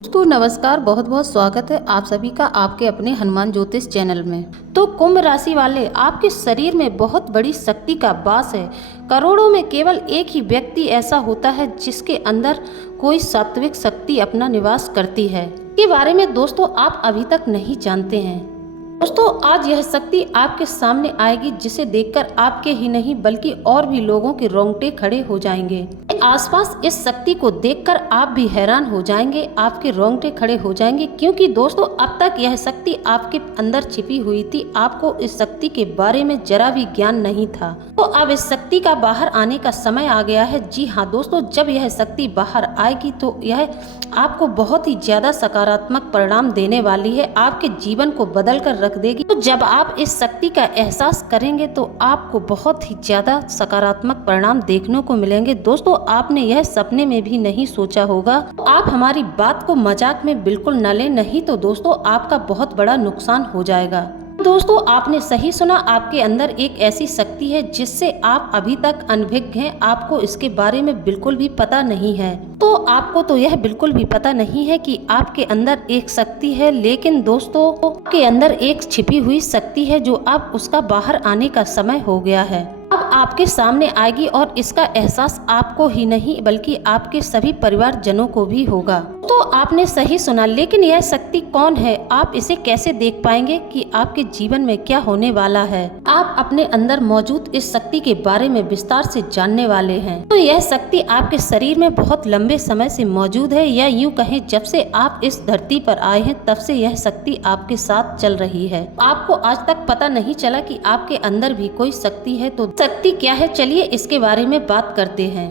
दोस्तों नमस्कार, बहुत बहुत स्वागत है आप सभी का आपके अपने हनुमान ज्योतिष चैनल में। तो कुंभ राशि वाले, आपके शरीर में बहुत बड़ी शक्ति का वास है। करोड़ों में केवल एक ही व्यक्ति ऐसा होता है जिसके अंदर कोई सात्विक शक्ति अपना निवास करती है। के बारे में दोस्तों आप अभी तक नहीं जानते हैं। दोस्तों आज यह शक्ति आपके सामने आएगी जिसे देखकर आपके ही नहीं बल्कि और भी लोगों के रोंगटे खड़े हो जाएंगे। आसपास इस शक्ति को देखकर आप भी हैरान हो जाएंगे, आपके रोंगटे खड़े हो जाएंगे, क्योंकि दोस्तों अब तक यह शक्ति आपके अंदर छिपी हुई थी। आपको इस शक्ति के बारे में जरा भी ज्ञान नहीं था। तो अब इस शक्ति का बाहर आने का समय आ गया है। जी हाँ दोस्तों, जब यह शक्ति बाहर आएगी तो यह आपको बहुत ही ज्यादा सकारात्मक परिणाम देने वाली है, आपके जीवन को बदल कर रख देगी। तो जब आप इस शक्ति का एहसास करेंगे तो आपको बहुत ही ज्यादा सकारात्मक परिणाम देखने को मिलेंगे। दोस्तों आपने यह सपने में भी नहीं सोचा होगा। तो आप हमारी बात को मजाक में बिल्कुल न लें, नहीं तो दोस्तों आपका बहुत बड़ा नुकसान हो जाएगा। दोस्तों आपने सही सुना, आपके अंदर एक ऐसी शक्ति है जिससे आप अभी तक अनभिज्ञ हैं, आपको इसके बारे में बिल्कुल भी पता नहीं है। तो आपको तो यह बिल्कुल भी पता नहीं है कि आपके अंदर एक शक्ति है, लेकिन दोस्तों आपके अंदर एक छिपी हुई शक्ति है जो अब उसका बाहर आने का समय हो गया है। अब आपके सामने आएगी और इसका एहसास आपको ही नहीं बल्कि आपके सभी परिवारजनों को भी होगा। तो आपने सही सुना, लेकिन यह शक्ति कौन है, आप इसे कैसे देख पाएंगे कि आपके जीवन में क्या होने वाला है। आप अपने अंदर मौजूद इस शक्ति के बारे में विस्तार से जानने वाले हैं। तो यह शक्ति आपके शरीर में बहुत लंबे समय से मौजूद है, या यूँ कहें जब से आप इस धरती पर आए हैं तब से यह शक्ति आपके साथ चल रही है। आपको आज तक पता नहीं चला कि आपके अंदर भी कोई शक्ति है। तो शक्ति क्या है, चलिए इसके बारे में बात करते हैं।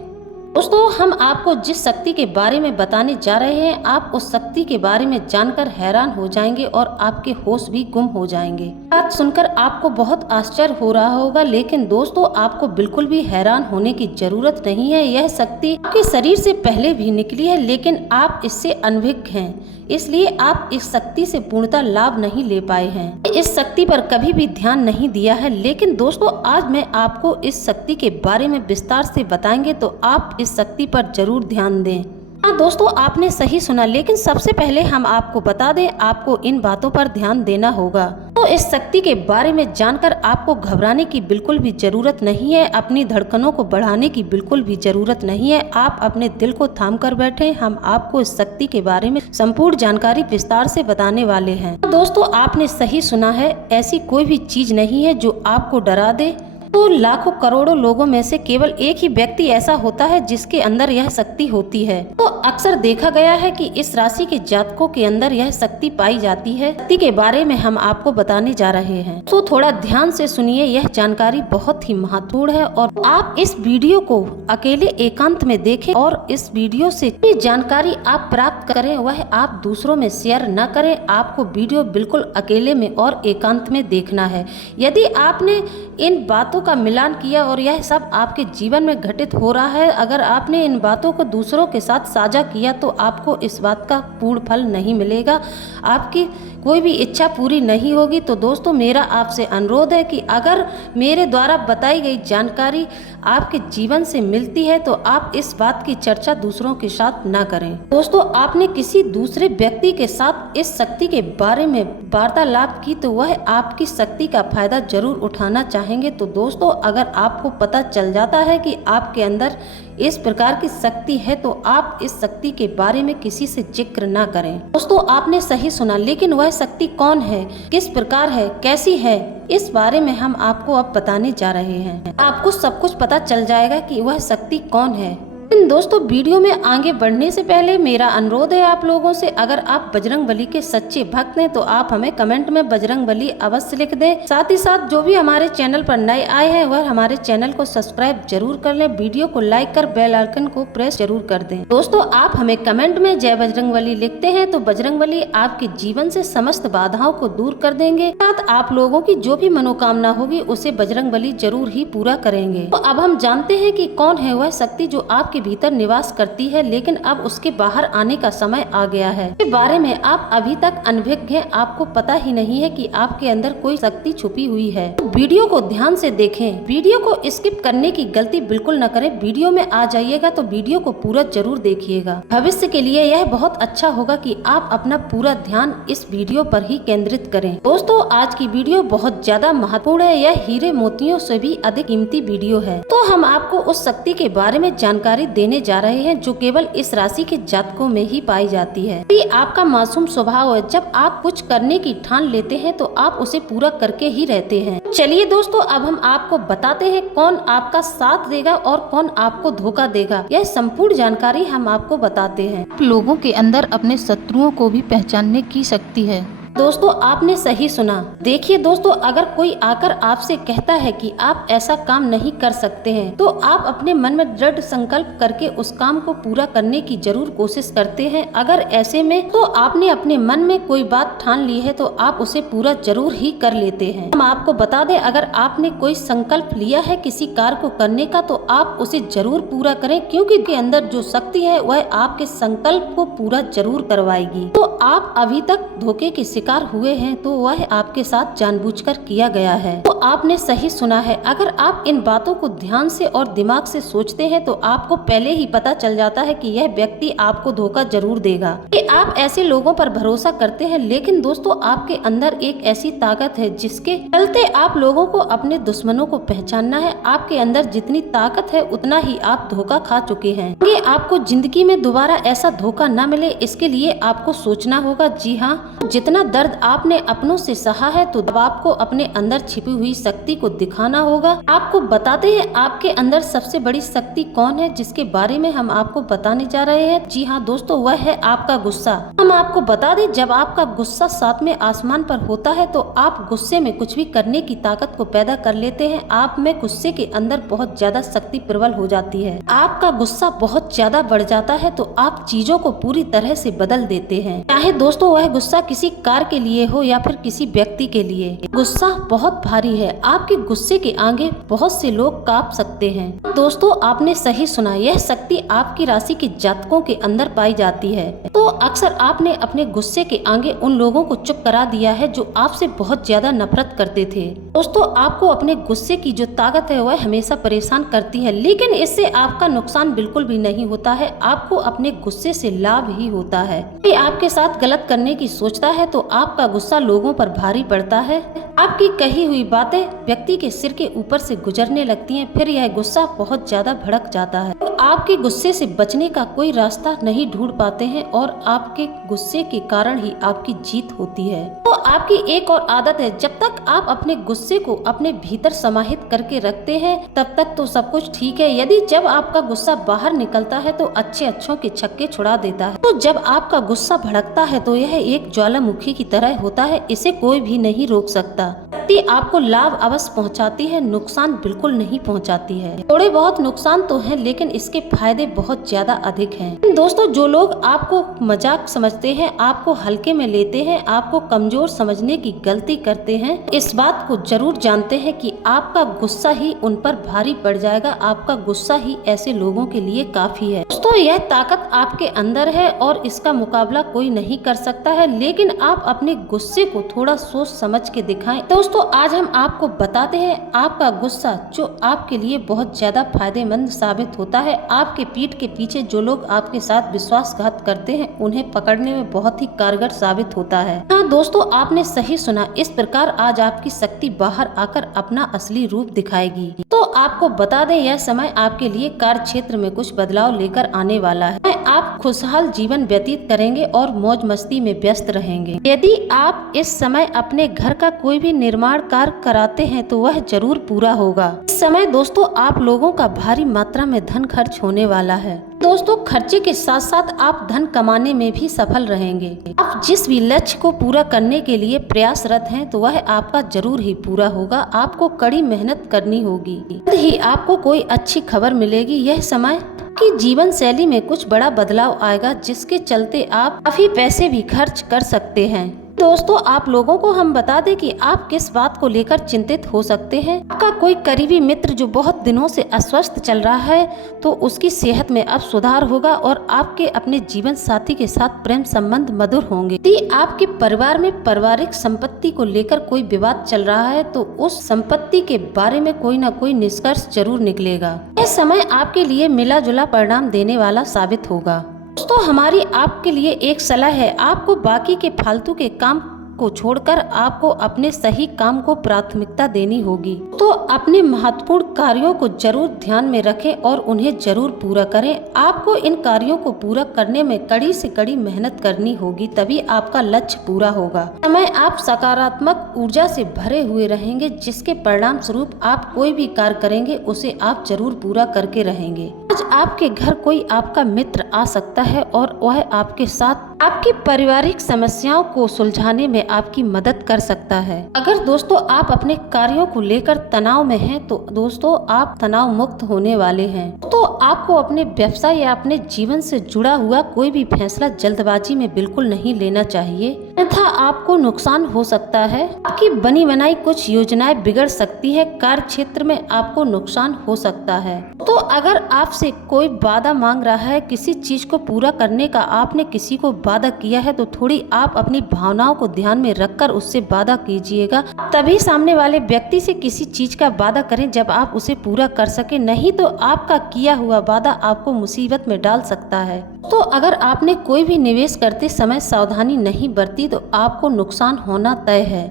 दोस्तों हम आपको जिस शक्ति के बारे में बताने जा रहे हैं, आप उस शक्ति के बारे में जानकर हैरान हो जाएंगे और आपके होश भी गुम हो जाएंगे। बात सुनकर आपको बहुत आश्चर्य हो रहा होगा, लेकिन दोस्तों आपको बिल्कुल भी हैरान होने की जरूरत नहीं है। यह शक्ति आपके शरीर से पहले भी निकली है, लेकिन आप इससे अनभिज्ञ हैं, इसलिए आप इस शक्ति से पूर्णतः लाभ नहीं ले पाए हैं। इस शक्ति पर कभी भी ध्यान नहीं दिया है, लेकिन दोस्तों आज मैं आपको इस शक्ति के बारे में विस्तार से बताएंगे, तो आप इस शक्ति पर जरूर ध्यान दें। हाँ दोस्तों आपने सही सुना, लेकिन सबसे पहले हम आपको बता दें, आपको इन बातों पर ध्यान देना होगा। तो इस शक्ति के बारे में जानकर आपको घबराने की बिल्कुल भी जरूरत नहीं है, अपनी धड़कनों को बढ़ाने की बिल्कुल भी जरूरत नहीं है। आप अपने दिल को थाम कर बैठे, हम आपको इस शक्ति के बारे में संपूर्ण जानकारी विस्तार से बताने वाले हैं। तो दोस्तों आपने सही सुना है, ऐसी कोई भी चीज नहीं है जो आपको डरा दे। तो लाखों करोड़ों लोगों में से केवल एक ही व्यक्ति ऐसा होता है जिसके अंदर यह शक्ति होती है। तो अक्सर देखा गया है कि इस राशि के जातकों के अंदर यह शक्ति पाई जाती है। शक्ति के बारे में हम आपको बताने जा रहे हैं, तो थोड़ा ध्यान से सुनिए, यह जानकारी बहुत ही महत्वपूर्ण है और आप इस वीडियो को अकेले एकांत में देखें और इस वीडियो से जो जानकारी आप प्राप्त करें वह आप दूसरों में शेयर न करें। आपको वीडियो बिल्कुल अकेले में और एकांत में देखना है। यदि आपने इन बातों का मिलान किया और यह सब आपके जीवन में घटित हो रहा है, अगर आपने इन बातों को दूसरों के साथ साझा किया तो आपको इस बात का पूर्ण फल नहीं मिलेगा, आपकी कोई भी इच्छा पूरी नहीं होगी। तो दोस्तों मेरा आपसे अनुरोध है कि अगर मेरे द्वारा बताई गई जानकारी आपके जीवन से मिलती है तो आप इस बात की चर्चा दूसरों के साथ ना करें। दोस्तों आपने किसी दूसरे व्यक्ति के साथ इस शक्ति के बारे में वार्तालाप की तो वह आपकी शक्ति का फायदा जरूर उठाना चाहेंगे। तो दोस्तों अगर आपको पता चल जाता है कि आपके अंदर इस प्रकार की शक्ति है तो आप इस शक्ति के बारे में किसी से जिक्र ना करें। दोस्तों आपने सही सुना, लेकिन वह शक्ति कौन है, किस प्रकार है, कैसी है, इस बारे में हम आपको अब बताने जा रहे हैं। आपको सब कुछ पता चल जाएगा कि वह शक्ति कौन है। लेकिन दोस्तों वीडियो में आगे बढ़ने से पहले मेरा अनुरोध है आप लोगों से, अगर आप बजरंगबली के सच्चे भक्त हैं तो आप हमें कमेंट में बजरंगबली अवश्य लिख दें। साथ ही साथ जो भी हमारे चैनल पर नए आए हैं वह हमारे चैनल को सब्सक्राइब जरूर कर लें, वीडियो को लाइक कर बेल आइकन को प्रेस जरूर कर दें। दोस्तों आप हमें कमेंट में जय बजरंगबली लिखते हैं तो बजरंगबली आपके जीवन से समस्त बाधाओं को दूर कर देंगे। साथ आप लोगों की जो भी मनोकामना होगी उसे बजरंगबली जरूर ही पूरा करेंगे। तो अब हम जानते हैं कि कौन है वह शक्ति जो आपके आपके भीतर निवास करती है, लेकिन अब उसके बाहर आने का समय आ गया है। इसके बारे में आप अभी तक अनभिज्ञ हैं, आपको पता ही नहीं है कि आपके अंदर कोई शक्ति छुपी हुई है। तो वीडियो को ध्यान से देखें, वीडियो को स्किप करने की गलती बिल्कुल न करें। वीडियो में आ जाइएगा तो वीडियो को पूरा जरूर देखिएगा। भविष्य के लिए यह बहुत अच्छा होगा कि आप अपना पूरा ध्यान इस वीडियो पर ही केंद्रित करें। दोस्तों, आज की वीडियो बहुत ज्यादा महत्वपूर्ण है। यह हीरे मोतियों से भी अधिक कीमती वीडियो है। तो हम आपको उस शक्ति के बारे में जानकारी देने जा रहे हैं जो केवल इस राशि के जातकों में ही पाई जाती है। ये आपका मासूम स्वभाव है। जब आप कुछ करने की ठान लेते हैं तो आप उसे पूरा करके ही रहते हैं। चलिए दोस्तों, अब हम आपको बताते हैं कौन आपका साथ देगा और कौन आपको धोखा देगा। यह संपूर्ण जानकारी हम आपको बताते हैं। लोगों के अंदर अपने शत्रुओं को भी पहचानने की शक्ति है। दोस्तों, आपने सही सुना। देखिए दोस्तों, अगर कोई आकर आपसे कहता है कि आप ऐसा काम नहीं कर सकते हैं, तो आप अपने मन में दृढ़ संकल्प करके उस काम को पूरा करने की जरूर कोशिश करते हैं। अगर ऐसे में तो आपने अपने मन में कोई बात ठान ली है तो आप उसे पूरा जरूर ही कर लेते हैं। हम आपको बता दें, अगर आपने कोई संकल्प लिया है किसी कार्य को करने का तो आप उसे जरूर पूरा करें, क्योंकि के अंदर जो शक्ति है वह आपके संकल्प को पूरा जरूर करवाएगी। तो आप अभी तक धोखे के शिकार हुए हैं तो वह आपके साथ जानबूझकर किया गया है। तो आपने सही सुना है। अगर आप इन बातों को ध्यान से और दिमाग से सोचते हैं तो आपको पहले ही पता चल जाता है कि यह व्यक्ति आपको धोखा जरूर देगा। कि आप ऐसे लोगों पर भरोसा करते हैं, लेकिन दोस्तों आपके अंदर एक ऐसी ताकत है जिसके चलते आप लोगों को अपने दुश्मनों को पहचानना है। आपके अंदर जितनी ताकत है उतना ही आप धोखा खा चुके हैं। ये आपको जिंदगी में दोबारा ऐसा धोखा न मिले, इसके लिए आपको सोचना होगा। जी हाँ, जितना दर्द आपने अपनों से सहा है तो अब आपको अपने अंदर छिपी हुई शक्ति को दिखाना होगा। आपको बताते हैं आपके अंदर सबसे बड़ी शक्ति कौन है, जिसके बारे में हम आपको बताने जा रहे हैं। जी हाँ दोस्तों, वह है आपका गुस्सा। हम आपको बता दें, जब आपका गुस्सा सातवें आसमान पर होता है तो आप गुस्से में कुछ भी करने की ताकत को पैदा कर लेते हैं। आप में गुस्से के अंदर बहुत ज्यादा शक्ति प्रबल हो जाती है। आपका गुस्सा बहुत ज्यादा बढ़ जाता है तो आप चीजों को पूरी तरह से बदल देते हैं, चाहे दोस्तों वह गुस्सा किसी कार्य के लिए हो या फिर किसी व्यक्ति के लिए। गुस्सा बहुत भारी है। आपके गुस्से के आगे बहुत से लोग कांप सकते हैं। दोस्तों, आपने सही सुना, यह शक्ति आपकी राशि के जातकों के अंदर पाई जाती है। तो अक्सर आपने अपने गुस्से के आगे उन लोगों को चुप करा दिया है जो आपसे बहुत ज्यादा नफरत करते थे। दोस्तों, आपको अपने गुस्से की जो ताकत है वह हमेशा परेशान करती है, लेकिन इससे आपका नुकसान बिल्कुल भी नहीं होता है। आपको अपने गुस्से से लाभ ही होता है। कोई आपके साथ गलत करने की सोचता है तो आपका गुस्सा लोगों पर भारी पड़ता है। आपकी कही हुई बातें व्यक्ति के सिर के ऊपर से गुजरने लगती हैं, फिर यह गुस्सा बहुत ज्यादा भड़क जाता है। तो आपके गुस्से से बचने का कोई रास्ता नहीं ढूंढ पाते हैं और आपके गुस्से के कारण ही आपकी जीत होती है। तो आपकी एक और आदत है, जब तक आप अपने गुस्से को अपने भीतर समाहित करके रखते हैं तब तक तो सब कुछ ठीक है। यदि जब आपका गुस्सा बाहर निकलता है तो अच्छे अच्छों के छक्के छुड़ा देता है। तो जब आपका गुस्सा भड़कता है तो यह एक ज्वालामुखी की तरह होता है, इसे कोई भी नहीं रोक सकता। शक्ति आपको लाभ अवश्य पहुंचाती है, नुकसान बिल्कुल नहीं पहुंचाती है। थोड़े बहुत नुकसान तो हैं, लेकिन इसके फायदे बहुत ज्यादा अधिक हैं। दोस्तों, जो लोग आपको मजाक समझते हैं, आपको हल्के में लेते हैं, आपको कमजोर समझने की गलती करते हैं, इस बात को जरूर जानते हैं कि आपका गुस्सा ही उन पर भारी पड़ जाएगा। आपका गुस्सा ही ऐसे लोगों के लिए काफी है। दोस्तों, यह ताकत आपके अंदर है और इसका मुकाबला कोई नहीं कर सकता है, लेकिन आप अपने गुस्से को थोड़ा सोच समझ के दिखाएं। दोस्तों, आज हम आपको बताते हैं आपका गुस्सा जो आपके लिए बहुत ज्यादा फायदेमंद साबित होता है। आपके पीठ के पीछे जो लोग आपके साथ विश्वासघात करते हैं उन्हें पकड़ने में बहुत ही कारगर साबित होता है। हाँ दोस्तों, आपने सही सुना। इस प्रकार आज आपकी शक्ति बाहर आकर अपना असली रूप दिखाएगी। तो आपको बता दें, यह समय आपके लिए कार्य क्षेत्र में कुछ बदलाव लेकर आने वाला है। आप खुशहाल जीवन व्यतीत करेंगे और मौज मस्ती में व्यस्त रहेंगे। यदि आप इस समय अपने घर का कोई भी निर्माण कार्य कराते हैं तो वह जरूर पूरा होगा। इस समय दोस्तों आप लोगों का भारी मात्रा में धन खर्च होने वाला है। दोस्तों, खर्चे के साथ साथ आप धन कमाने में भी सफल रहेंगे। आप जिस भी लक्ष्य को पूरा करने के लिए प्रयासरत हैं तो वह आपका जरूर ही पूरा होगा। आपको कड़ी मेहनत करनी होगी, जल्द ही आपको कोई अच्छी खबर मिलेगी। यह समय कि जीवन शैली में कुछ बड़ा बदलाव आएगा, जिसके चलते आप काफी पैसे भी खर्च कर सकते हैं। दोस्तों आप लोगों को हम बता दें कि आप किस बात को लेकर चिंतित हो सकते हैं। आपका कोई करीबी मित्र जो बहुत दिनों से अस्वस्थ चल रहा है तो उसकी सेहत में अब सुधार होगा और आपके अपने जीवन साथी के साथ प्रेम संबंध मधुर होंगे। यदि आपके परिवार में पारिवारिक संपत्ति को लेकर कोई विवाद चल रहा है तो उस संपत्ति के बारे में कोई न कोई निष्कर्ष जरूर निकलेगा। यह समय आपके लिए मिला जुला परिणाम देने वाला साबित होगा। दोस्तों हमारी आपके लिए एक सलाह है, आपको बाकी के फालतू के काम को छोड़कर आपको अपने सही काम को प्राथमिकता देनी होगी। तो अपने महत्वपूर्ण कार्यों को जरूर ध्यान में रखें और उन्हें जरूर पूरा करें। आपको इन कार्यों को पूरा करने में कड़ी से कड़ी मेहनत करनी होगी, तभी आपका लक्ष्य पूरा होगा। समय आप सकारात्मक ऊर्जा से भरे हुए रहेंगे, जिसके परिणाम स्वरूप आप कोई भी कार्य करेंगे उसे आप जरूर पूरा करके रहेंगे। आज आपके घर कोई आपका मित्र आ सकता है और वह आपके साथ आपकी पारिवारिक समस्याओं को सुलझाने में आपकी मदद कर सकता है। अगर दोस्तों आप अपने कार्यों को लेकर तनाव में हैं तो दोस्तों आप तनाव मुक्त होने वाले हैं। तो आपको अपने व्यवसाय या अपने जीवन से जुड़ा हुआ कोई भी फैसला जल्दबाजी में बिल्कुल नहीं लेना चाहिए, अन्यथा आपको नुकसान हो सकता है। आपकी बनी बनाई कुछ योजनाएं बिगड़ सकती है, कार्य क्षेत्र में आपको नुकसान हो सकता है। तो अगर आपसे कोई वादा मांग रहा है, किसी चीज को पूरा करने का आपने किसी को वादा किया है तो थोड़ी आप अपनी भावनाओं को ध्यान में रखकर उससे वादा कीजिएगा। तभी सामने वाले व्यक्ति से किसी चीज का वादा करें जब आप उसे पूरा कर सके, नहीं तो आपका किया हुआ वादा आपको मुसीबत में डाल सकता है। तो अगर आपने कोई भी निवेश करते समय सावधानी नहीं बरती तो आपको नुकसान होना तय है।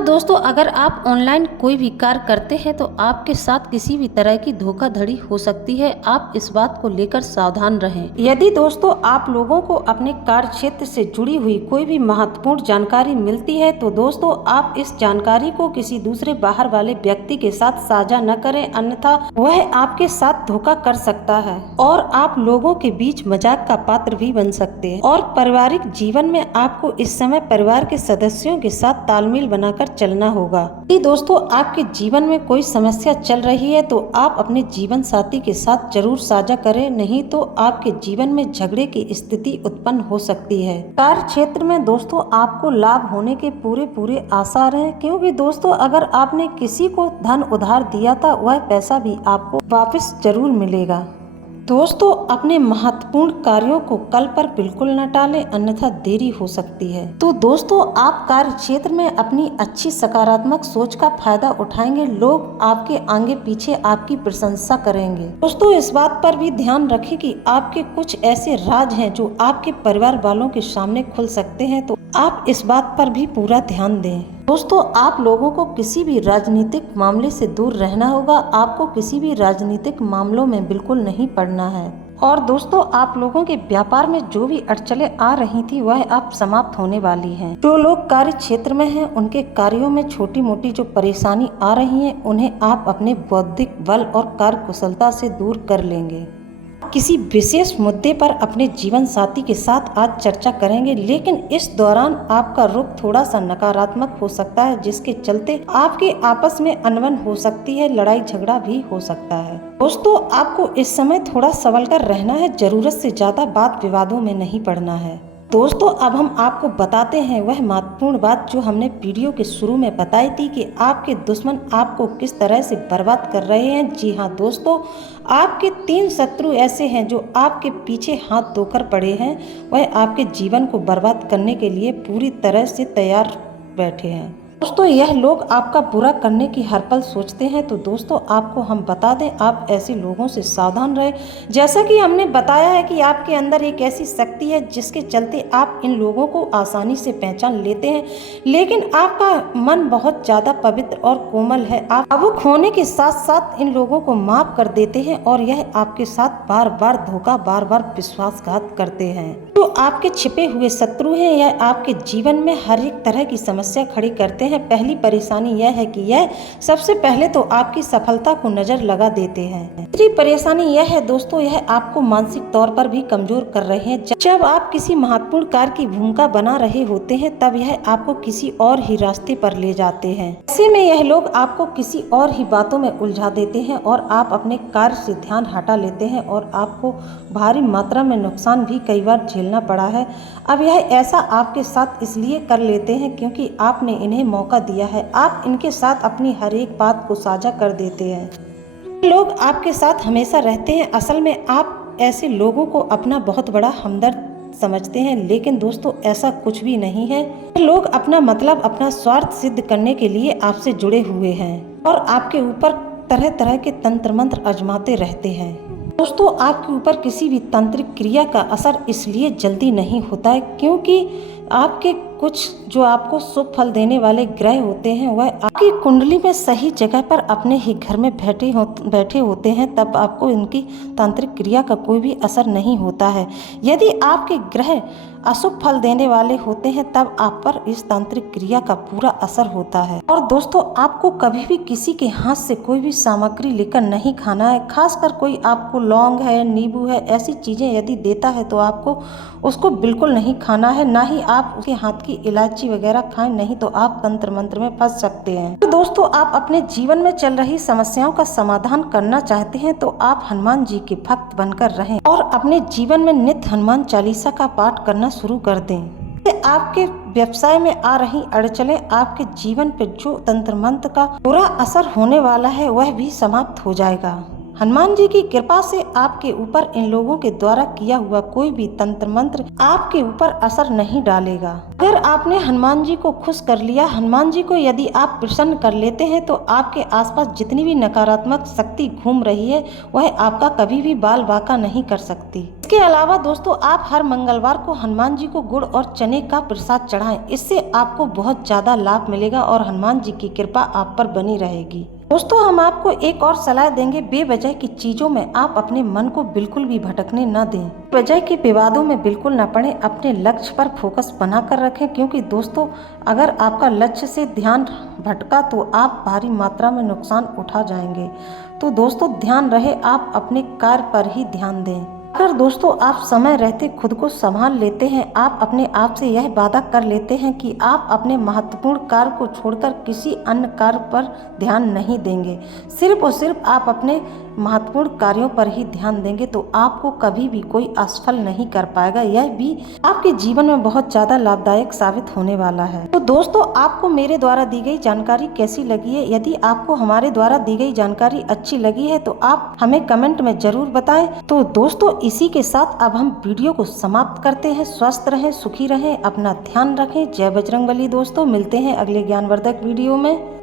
दोस्तों अगर आप ऑनलाइन कोई भी कार्य करते हैं तो आपके साथ किसी भी तरह की धोखाधड़ी हो सकती है, आप इस बात को लेकर सावधान रहें। यदि दोस्तों आप लोगों को अपने कार्य क्षेत्र से जुड़ी हुई कोई भी महत्वपूर्ण जानकारी मिलती है तो दोस्तों आप इस जानकारी को किसी दूसरे बाहर वाले व्यक्ति के साथ साझा न करें, अन्यथा वह आपके साथ धोखा कर सकता है और आप लोगों के बीच मजाक का पात्र भी बन सकते हैं। और पारिवारिक जीवन में आपको इस समय परिवार के सदस्यों के साथ तालमेल बनाकर चलना होगा। यदि दोस्तों आपके जीवन में कोई समस्या चल रही है तो आप अपने जीवन साथी के साथ जरूर साझा करें, नहीं तो आपके जीवन में झगड़े की स्थिति उत्पन्न हो सकती है। कार्य क्षेत्र में दोस्तों आपको लाभ होने के पूरे आसार हैं, क्योंकि दोस्तों अगर आपने किसी को धन उधार दिया था वह पैसा भी आपको वापस जरूर मिलेगा। दोस्तों अपने महत्वपूर्ण कार्यों को कल पर बिल्कुल न टालें, अन्यथा देरी हो सकती है। तो दोस्तों आप कार्य क्षेत्र में अपनी अच्छी सकारात्मक सोच का फायदा उठाएंगे, लोग आपके आगे पीछे आपकी प्रशंसा करेंगे। दोस्तों इस बात पर भी ध्यान रखें कि आपके कुछ ऐसे राज हैं जो आपके परिवार वालों के सामने खुल सकते हैं, तो आप इस बात पर भी पूरा ध्यान दें। दोस्तों आप लोगों को किसी भी राजनीतिक मामले से दूर रहना होगा, आपको किसी भी राजनीतिक मामलों में बिल्कुल नहीं पड़ना है। और दोस्तों आप लोगों के व्यापार में जो भी अड़चनें आ रही थी वह अब समाप्त होने वाली हैं। जो लोग कार्य क्षेत्र में हैं उनके कार्यों में छोटी मोटी जो परेशानी आ रही है उन्हें आप अपने बौद्धिक बल और कार्य कुशलता से दूर कर लेंगे। किसी विशेष मुद्दे पर अपने जीवन साथी के साथ आज चर्चा करेंगे, लेकिन इस दौरान आपका रुख थोड़ा सा नकारात्मक हो सकता है, जिसके चलते आपके आपस में अनबन हो सकती है, लड़ाई झगड़ा भी हो सकता है। दोस्तों आपको इस समय थोड़ा संभल कर रहना है, जरूरत से ज्यादा वाद विवादों में नहीं पड़ना है। दोस्तों अब हम आपको बताते हैं वह महत्वपूर्ण बात जो हमने वीडियो के शुरू में बताई थी कि आपके दुश्मन आपको किस तरह से बर्बाद कर रहे हैं। जी हाँ दोस्तों, आपके 3 शत्रु ऐसे हैं जो आपके पीछे हाथ धोकर पड़े हैं, वह आपके जीवन को बर्बाद करने के लिए पूरी तरह से तैयार बैठे हैं। दोस्तों यह लोग आपका बुरा करने की हर पल सोचते हैं, तो दोस्तों आपको हम बता दें आप ऐसे लोगों से सावधान रहें। जैसा कि हमने बताया है कि आपके अंदर एक ऐसी शक्ति है जिसके चलते आप इन लोगों को आसानी से पहचान लेते हैं, लेकिन आपका मन बहुत ज़्यादा पवित्र और कोमल है। आप भावुक होने के साथ साथ इन लोगों को माफ कर देते हैं और यह आपके साथ बार बार धोखा, बार बार विश्वासघात करते हैं। जो आपके छिपे हुए शत्रु हैं, यह आपके जीवन में हर एक तरह की समस्या खड़ी करते हैं। हैं, पहली परेशानी यह है कि यह सबसे पहले तो आपकी सफलता को नजर लगा देते हैं। दूसरी परेशानी यह है दोस्तों, यह आपको मानसिक तौर पर भी कमजोर कर रहे हैं। जब आप किसी महत्वपूर्ण कार्य की भूमिका बना रहे होते हैं तब यह आपको किसी और ही रास्ते पर ले जाते हैं। ऐसे में यह लोग आपको किसी और ही बातों में उलझा देते हैं और आप अपने कार्य से ध्यान हटा लेते हैं और आपको भारी मात्रा में नुकसान भी कई बार झेलना पड़ा है। अब यह ऐसा आपके साथ इसलिए कर लेते हैं क्योंकि आपने इन्हें मौका दिया है। आप इनके साथ अपनी हर एक बात को साझा कर देते हैं। लोग आपके साथ हमेशा रहते हैं। असल में आप ऐसे लोगों को अपना बहुत बड़ा हमदर्द समझते हैं, लेकिन दोस्तों ऐसा कुछ भी नहीं है। लोग अपना मतलब अपना स्वार्थ सिद्ध करने के लिए आपसे जुड़े हुए हैं और आपके ऊपर तरह तरह के तंत्र मंत्र आजमाते रहते हैं। दोस्तों आपके ऊपर किसी भी तांत्रिक क्रिया का असर इसलिए जल्दी नहीं होता है क्योंकि आपके कुछ जो आपको शुभ फल देने वाले ग्रह होते हैं वह आपकी कुंडली में सही जगह पर अपने ही घर में बैठे होते हैं, तब आपको इनकी तांत्रिक क्रिया का कोई भी असर नहीं होता है। यदि आपके ग्रह अशुभ फल देने वाले होते हैं तब आप पर इस तांत्रिक क्रिया का पूरा असर होता है। और दोस्तों आपको कभी भी किसी के हाथ से कोई भी सामग्री लेकर नहीं खाना है। खासकर कोई आपको लौंग है, नींबू है, ऐसी चीजें यदि देता है तो आपको उसको बिल्कुल नहीं खाना है। ना ही आप उसके हाथ की इलायची वगैरह खाएं, नहीं तो आप तंत्र मंत्र में फंस सकते हैं। तो दोस्तों आप अपने जीवन में चल रही समस्याओं का समाधान करना चाहते हैं तो आप हनुमान जी के भक्त बनकर रहें और अपने जीवन में नित्य हनुमान चालीसा का पाठ करना शुरू कर दें। आपके व्यवसाय में आ रही अड़चनें, आपके जीवन पर जो तंत्र मंत्र का बुरा असर होने वाला है वह भी समाप्त हो जाएगा। हनुमान जी की कृपा से आपके ऊपर इन लोगों के द्वारा किया हुआ कोई भी तंत्र मंत्र आपके ऊपर असर नहीं डालेगा। अगर आपने हनुमान जी को खुश कर लिया, हनुमान जी को यदि आप प्रसन्न कर लेते हैं तो आपके आसपास जितनी भी नकारात्मक शक्ति घूम रही है वह आपका कभी भी बाल बाका नहीं कर सकती। इसके अलावा दोस्तों आप हर मंगलवार को हनुमान जी को गुड़ और चने का प्रसाद चढ़ाएं। इससे आपको बहुत ज्यादा लाभ मिलेगा और हनुमान जी की कृपा आप पर बनी रहेगी। दोस्तों हम आपको एक और सलाह देंगे, बेवजह की चीजों में आप अपने मन को बिल्कुल भी भटकने न दें। वजह के विवादों में बिल्कुल न पड़े, अपने लक्ष्य पर फोकस बना कर रखें क्योंकि दोस्तों अगर आपका लक्ष्य से ध्यान भटका तो आप भारी मात्रा में नुकसान उठा जाएंगे। तो दोस्तों ध्यान रहे आप अपने कार्य पर ही ध्यान दें। अगर दोस्तों आप समय रहते खुद को संभाल लेते हैं, आप अपने आप से यह वादा कर लेते हैं कि आप अपने महत्वपूर्ण कार्य को छोड़कर किसी अन्य कार्य पर ध्यान नहीं देंगे, सिर्फ और सिर्फ आप अपने महत्वपूर्ण कार्यों पर ही ध्यान देंगे, तो आपको कभी भी कोई असफल नहीं कर पाएगा। यह भी आपके जीवन में बहुत ज़्यादा लाभदायक साबित होने वाला है। तो दोस्तों आपको मेरे द्वारा दी गई जानकारी कैसी लगी है? यदि आपको हमारे द्वारा दी गई जानकारी अच्छी लगी है तो आप हमें कमेंट में जरूर बताएं। तो दोस्तों इसी के साथ अब हम वीडियो को समाप्त करते हैं। स्वस्थ रहें, सुखी रहें, अपना ध्यान रखें। जय बजरंगबली। दोस्तों मिलते हैं अगले ज्ञानवर्धक वीडियो में।